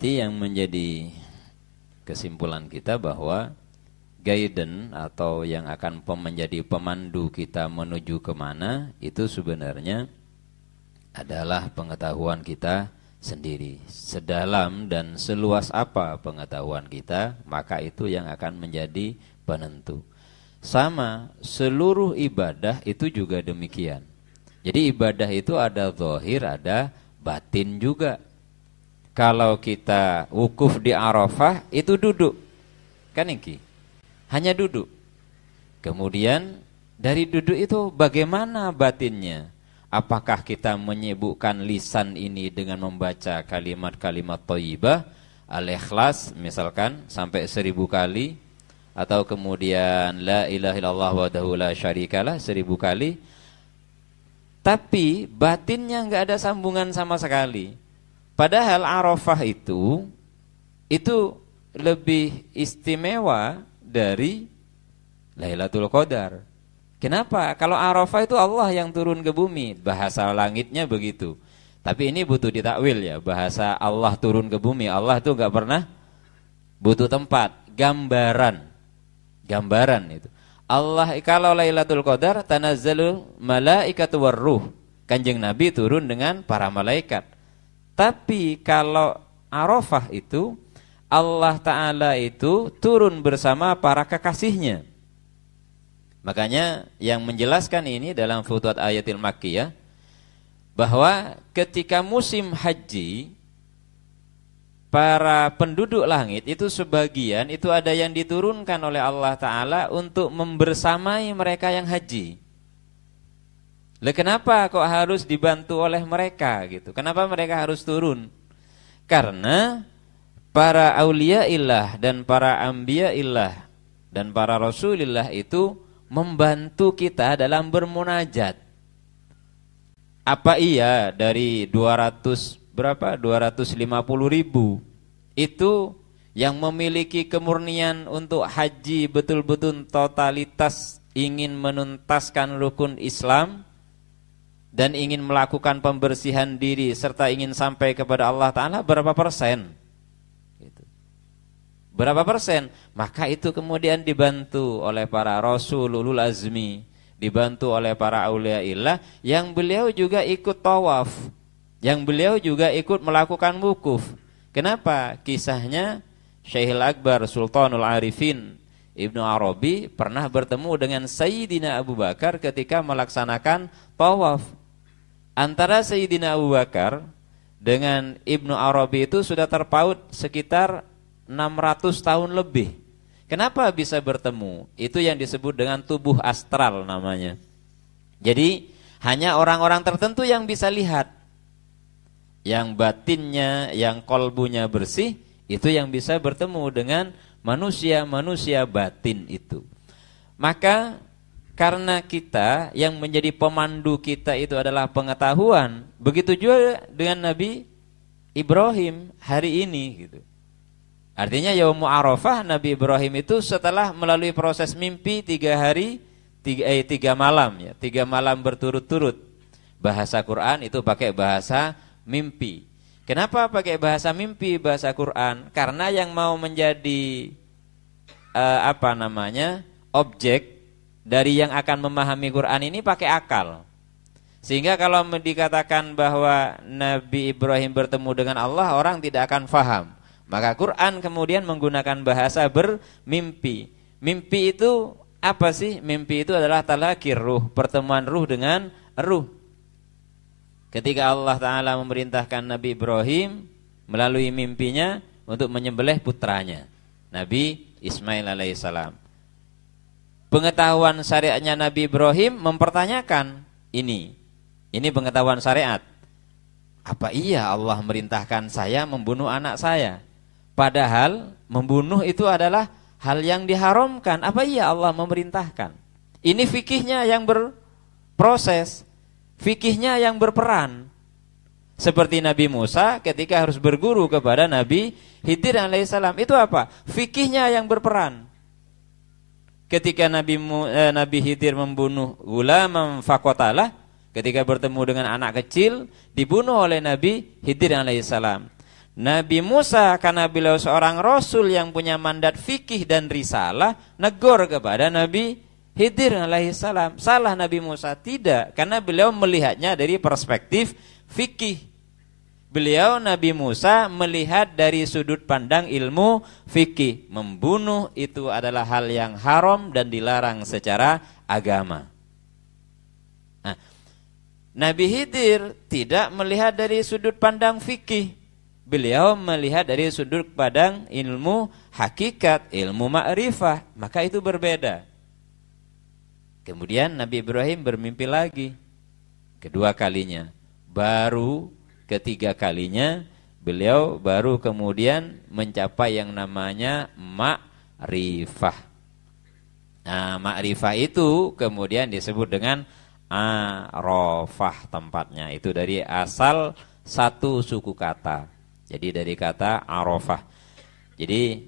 berarti yang menjadi kesimpulan kita bahwa guidance atau yang akan menjadi pemandu kita menuju kemana itu sebenarnya adalah pengetahuan kita sendiri. Sedalam dan seluas apa pengetahuan kita, maka itu yang akan menjadi penentu. Sama, seluruh ibadah itu juga demikian. Jadi ibadah itu ada zahir, ada batin juga. Kalau kita wukuf di Arafah itu duduk, kan iki? Hanya duduk. Kemudian dari duduk itu bagaimana batinnya? Apakah kita menyibukkan lisan ini dengan membaca kalimat-kalimat thayyibah, al-ikhlas misalkan sampai 1000 kali, atau kemudian la ilaha illallah wahdahu la syarikalah 1000 kali, tapi batinnya enggak ada sambungan sama sekali. Padahal Arafah itu lebih istimewa dari Lailatul Qadar. Kenapa? Kalau Arafah itu Allah yang turun ke bumi, bahasa langitnya begitu. Tapi ini butuh ditakwil ya, bahasa Allah turun ke bumi. Allah itu enggak pernah butuh tempat, gambaran itu. Allah kalau Lailatul Qadar tanazzalul malaikatu warruh. Kanjeng Nabi turun dengan para malaikat. Tapi kalau Arafah itu Allah Ta'ala itu turun bersama para kekasihnya. Makanya yang menjelaskan ini dalam Futuhat Ayatil Makkiyah bahwa ketika musim haji para penduduk langit itu sebagian itu ada yang diturunkan oleh Allah Ta'ala untuk membersamai mereka yang haji. Lah kenapa kok harus dibantu oleh mereka gitu? Kenapa mereka harus turun? Karena para auliaillah dan para ambiaillah dan para rasulillah itu membantu kita dalam bermunajat. Apa iya dari 250.000 itu yang memiliki kemurnian untuk haji betul-betul totalitas, ingin menuntaskan rukun Islam dan ingin melakukan pembersihan diri serta ingin sampai kepada Allah Ta'ala, berapa persen? Berapa persen? Maka itu kemudian dibantu oleh para rasul ulul azmi, dibantu oleh para auliaillah yang beliau juga ikut tawaf, yang beliau juga ikut melakukan wukuf. Kenapa? Kisahnya Syekhul Akbar Sultanul Arifin Ibnu Arabi pernah bertemu dengan Sayyidina Abu Bakar ketika melaksanakan tawaf. Antara Sayyidina Abu Bakar dengan Ibnu Arabi itu sudah terpaut sekitar 600 tahun lebih. Kenapa bisa bertemu? Itu yang disebut dengan tubuh astral namanya. Jadi hanya orang-orang tertentu yang bisa lihat. Yang batinnya, yang kolbunya bersih, itu yang bisa bertemu dengan manusia-manusia batin itu. Maka karena kita yang menjadi pemandu kita itu adalah pengetahuan, begitu juga dengan Nabi Ibrahim hari ini gitu. Artinya Yaumul Arafah Nabi Ibrahim itu setelah melalui proses mimpi 3 hari 3 malam ya, 3 malam berturut-turut. Bahasa Quran itu pakai bahasa mimpi. Kenapa pakai bahasa mimpi, bahasa Quran? Karena yang mau menjadi objek dari yang akan memahami Quran ini pakai akal. Sehingga kalau dikatakan bahwa Nabi Ibrahim bertemu dengan Allah, orang tidak akan faham. Maka Quran kemudian menggunakan bahasa bermimpi. Mimpi itu apa sih? Mimpi itu adalah talaqir ruh, pertemuan ruh dengan ruh. Ketika Allah Ta'ala memerintahkan Nabi Ibrahim melalui mimpinya untuk menyembelih putranya, Nabi Ismail alaihissalam. Pengetahuan syariatnya Nabi Ibrahim mempertanyakan ini pengetahuan syariat. Apa iya Allah merintahkan saya membunuh anak saya? Padahal membunuh itu adalah hal yang diharamkan. Apa iya Allah memerintahkan? Ini fikihnya yang berproses, fikihnya yang berperan. Seperti Nabi Musa ketika harus berguru kepada Nabi Khidir alaihissalam. Itu apa? Fikihnya yang berperan. Ketika Nabi Khidir membunuh gulam fakotalah, ketika bertemu dengan anak kecil, dibunuh oleh Nabi Khidir alaihissalam. Nabi Musa karena beliau seorang rasul yang punya mandat fikih dan risalah, negor kepada Nabi Khidir alaihissalam. Salah Nabi Musa? Tidak, karena beliau melihatnya dari perspektif fikih. Beliau Nabi Musa melihat dari sudut pandang ilmu fikih. Membunuh itu adalah hal yang haram dan dilarang secara agama. Nah, Nabi Khidir tidak melihat dari sudut pandang fikih. Beliau melihat dari sudut pandang ilmu hakikat, ilmu ma'rifah. Maka itu berbeda. Kemudian Nabi Ibrahim bermimpi lagi. Kedua kalinya. Baru ketiga kalinya beliau baru kemudian mencapai yang namanya ma'rifah. Nah, ma'rifah itu kemudian disebut dengan arafah tempatnya. Itu dari asal satu suku kata. Jadi dari kata arafah. Jadi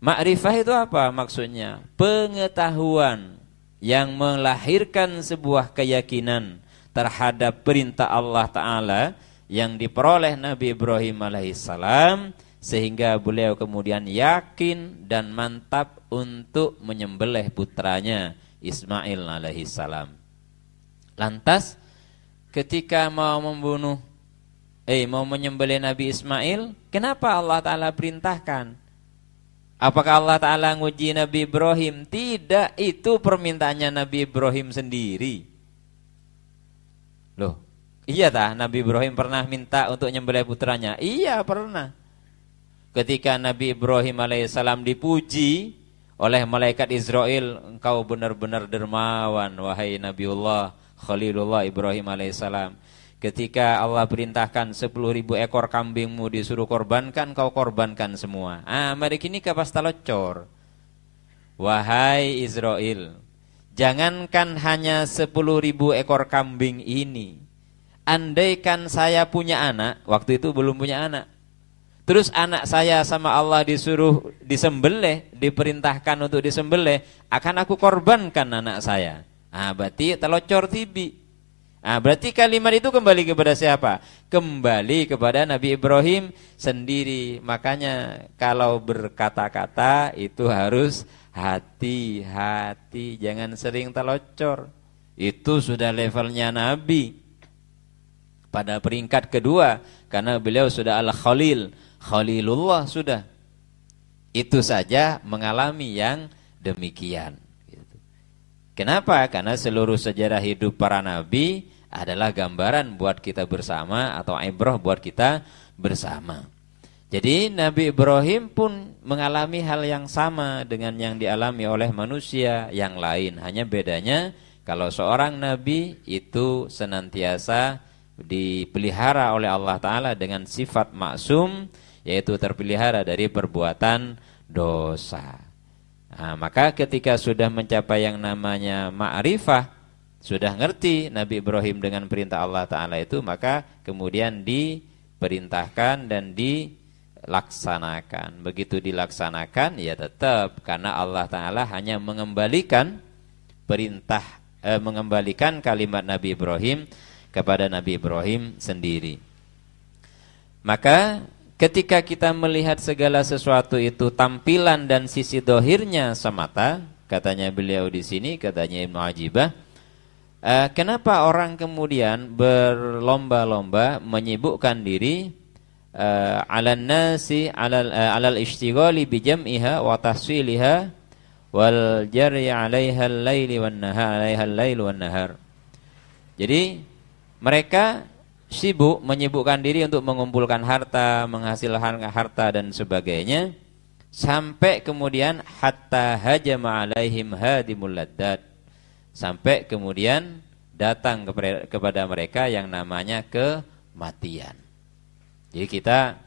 ma'rifah itu apa maksudnya? Pengetahuan yang melahirkan sebuah keyakinan terhadap perintah Allah Ta'ala yang diperoleh Nabi Ibrahim alaihissalam, sehingga beliau kemudian yakin dan mantap untuk menyembelih putranya Ismail alaihissalam. Lantas ketika mau menyembelih Nabi Ismail, kenapa Allah Ta'ala perintahkan? Apakah Allah Ta'ala nguji Nabi Ibrahim? Tidak, itu permintaannya Nabi Ibrahim sendiri. Loh, iya tah Nabi Ibrahim pernah minta untuk menyembelih putranya? Iya, pernah. Ketika Nabi Ibrahim alaihissalam dipuji oleh malaikat Israel, engkau benar-benar dermawan wahai Nabiullah Khalilullah Ibrahim alaihissalam. Ketika Allah perintahkan 10.000 ekor kambingmu disuruh korbankan, kau korbankan semua. Mari kini ke pas talocor. Wahai Israel, jangankan hanya 10.000 ekor kambing ini. Andaikan saya punya anak, waktu itu belum punya anak. Terus anak saya sama Allah disuruh disembelih, diperintahkan untuk disembelih, akan aku korbankan anak saya. Berarti telocor tibi. Berarti kalimat itu kembali kepada siapa? Kembali kepada Nabi Ibrahim sendiri. Makanya kalau berkata-kata itu harus hati-hati, jangan sering telocor. Itu sudah levelnya Nabi. Pada peringkat kedua, karena beliau sudah al-Khalil, Khalilullah sudah. Itu saja mengalami yang demikian. Kenapa? Karena seluruh sejarah hidup para nabi adalah gambaran buat kita bersama atau ibrah buat kita bersama. Jadi Nabi Ibrahim pun mengalami hal yang sama dengan yang dialami oleh manusia yang lain. Hanya bedanya kalau seorang nabi itu senantiasa dipelihara oleh Allah Ta'ala dengan sifat maksum, yaitu terpelihara dari perbuatan dosa. Maka ketika sudah mencapai yang namanya ma'rifah, sudah ngerti Nabi Ibrahim dengan perintah Allah Ta'ala itu, maka kemudian diperintahkan dan dilaksanakan. Begitu dilaksanakan, ya tetap karena Allah Ta'ala hanya mengembalikan mengembalikan kalimat Nabi Ibrahim kepada Nabi Ibrahim sendiri. Maka ketika kita melihat segala sesuatu itu tampilan dan sisi dohirnya semata, katanya beliau di sini, katanya Ibnu Ajibah, kenapa orang kemudian berlomba-lomba menyibukkan diri alal nasi alal ishtighali bi jam'iha wa tahsiliha wal jari 'alaiha al-laili wan nahar 'alaiha al-lail wan nahar. Jadi mereka sibuk menyibukkan diri untuk mengumpulkan harta, menghasilkan harta dan sebagainya, sampai kemudian hatta hajama 'alaihim hadimul laddat, sampai kemudian datang kepada mereka yang namanya kematian. Jadi kita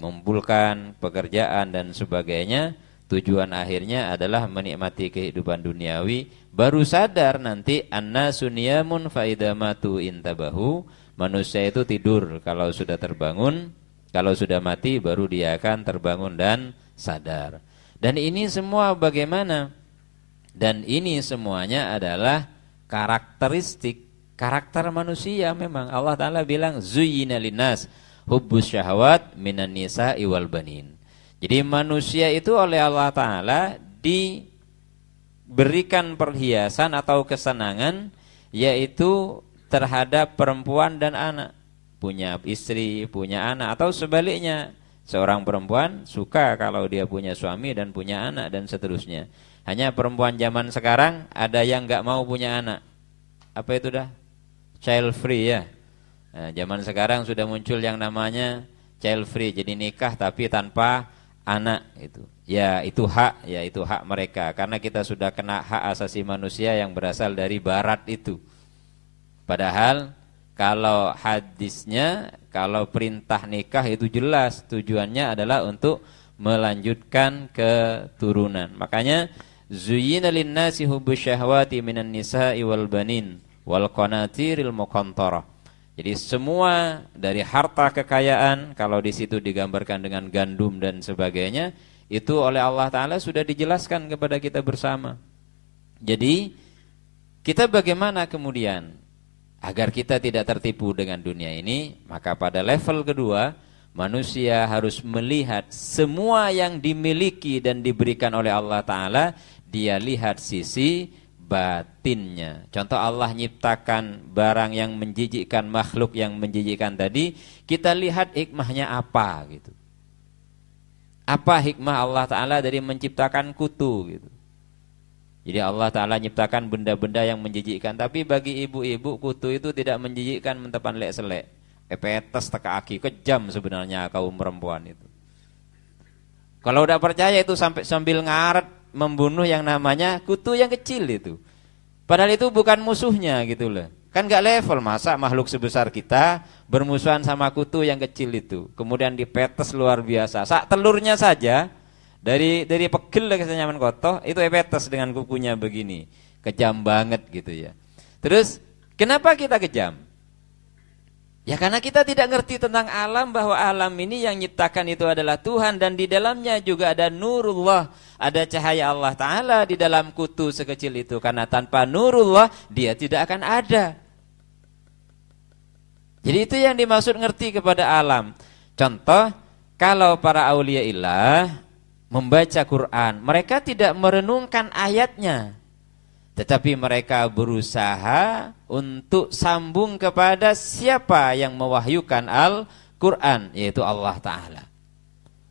mengumpulkan pekerjaan dan sebagainya, tujuan akhirnya adalah menikmati kehidupan duniawi, baru sadar nanti annasu niyamun fa idza matu intabahu, manusia itu tidur kalau sudah terbangun, kalau sudah mati baru dia akan terbangun dan sadar. Dan ini semua bagaimana? Dan ini semuanya adalah karakteristik karakter manusia. Memang Allah Ta'ala bilang zuyyina linnas hubbus syahwat minan nisa'i wal banin. Jadi manusia itu oleh Allah Ta'ala diberikan perhiasan atau kesenangan, yaitu terhadap perempuan dan anak. Punya istri, punya anak, atau sebaliknya, seorang perempuan suka kalau dia punya suami dan punya anak dan seterusnya. Hanya perempuan zaman sekarang ada yang gak mau punya anak. Apa itu dah? Child free ya. Nah, zaman sekarang sudah muncul yang namanya child free, jadi nikah tapi tanpa anak itu. Ya itu hak mereka, karena kita sudah kena hak asasi manusia yang berasal dari barat itu. Padahal kalau hadisnya, kalau perintah nikah itu jelas tujuannya adalah untuk melanjutkan keturunan. Makanya zuyyina lin-nasi hubbus syahwati minan nisa'i wal banin wal qanatiril muqantarah. Jadi semua dari harta kekayaan, kalau di situ digambarkan dengan gandum dan sebagainya, itu oleh Allah Ta'ala sudah dijelaskan kepada kita bersama. Jadi kita bagaimana kemudian agar kita tidak tertipu dengan dunia ini? Maka pada level kedua, manusia harus melihat semua yang dimiliki dan diberikan oleh Allah Ta'ala, dia lihat sisi batinnya. Contoh, Allah nyiptakan barang yang menjijikkan, makhluk yang menjijikkan tadi, kita lihat hikmahnya apa gitu. Apa hikmah Allah Ta'ala dari menciptakan kutu gitu. Jadi Allah Ta'ala nyiptakan benda-benda yang menjijikkan, tapi bagi ibu-ibu kutu itu tidak menjijikkan, mentepan lek-selek. Epetes teka aki, kejam sebenarnya kaum perempuan itu. Kalau udah percaya itu sambil ngaret membunuh yang namanya kutu yang kecil itu. Padahal itu bukan musuhnya gitu loh. Kan gak level, masa makhluk sebesar kita bermusuhan sama kutu yang kecil itu. Kemudian dipetes luar biasa. Sak telurnya saja dari pegel ke senyaman kotoh itu petes dengan kukunya begini. Kejam banget gitu ya. Terus kenapa kita kejam? Ya karena kita tidak ngerti tentang alam, bahwa alam ini yang nyiptakan itu adalah Tuhan, dan di dalamnya juga ada nurullah, ada cahaya Allah Ta'ala di dalam kutu sekecil itu. Karena tanpa nurullah dia tidak akan ada. Jadi itu yang dimaksud ngerti kepada alam. Contoh, kalau para auliaillah membaca Quran, mereka tidak merenungkan ayatnya, tetapi mereka berusaha untuk sambung kepada siapa yang mewahyukan Al-Quran, yaitu Allah Ta'ala.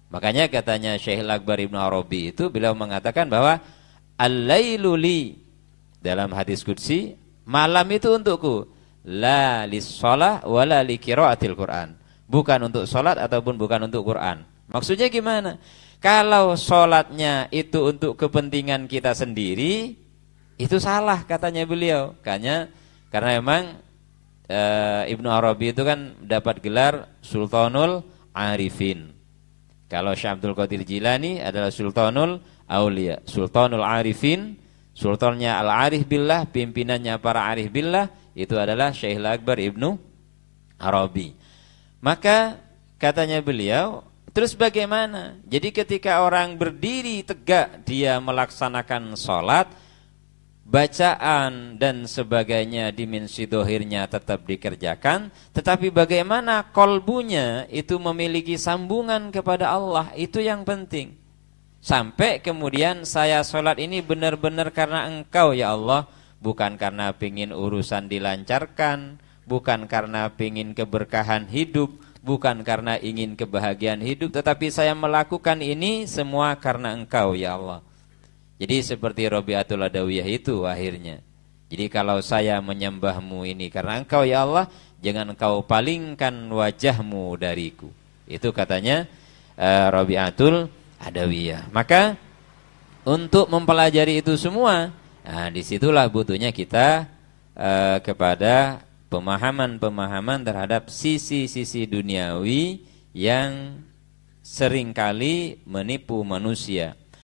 Makanya katanya Syekh Al-Akbar Ibnu Arabi itu, beliau mengatakan bahwa al-lailu li, dalam hadis qudsi, malam itu untukku, la lis-shalah wala li qiraatil Quran. Bukan untuk salat ataupun bukan untuk Quran. Maksudnya gimana? Kalau salatnya itu untuk kepentingan kita sendiri, itu salah katanya beliau. Karena memang Ibnu Arabi itu kan dapat gelar Sultanul Arifin. Kalau Syekh Abdul Qadir Jilani adalah Sultanul Aulia, Sultanul Arifin, sultannya Al-Arif Billah, pimpinannya para Arif Billah, itu adalah Syekh Al-Akbar Ibnu Arabi. Maka katanya beliau, terus bagaimana? Jadi ketika orang berdiri tegak, dia melaksanakan sholat, bacaan dan sebagainya dimensi dohirnya tetap dikerjakan, tetapi bagaimana kolbunya itu memiliki sambungan kepada Allah, itu yang penting. Sampai kemudian saya sholat ini benar-benar karena Engkau ya Allah, bukan karena pingin urusan dilancarkan, bukan karena pingin keberkahan hidup, bukan karena ingin kebahagiaan hidup, tetapi saya melakukan ini semua karena Engkau ya Allah. Jadi seperti Rabi'atul Adawiyah itu akhirnya. Jadi kalau saya menyembahmu ini karena Engkau ya Allah, jangan Engkau palingkan wajahmu dariku. Itu katanya Rabi'atul Adawiyah. Maka untuk mempelajari itu semua, nah disitulah butuhnya kita kepada pemahaman-pemahaman terhadap sisi-sisi duniawi yang seringkali menipu manusia.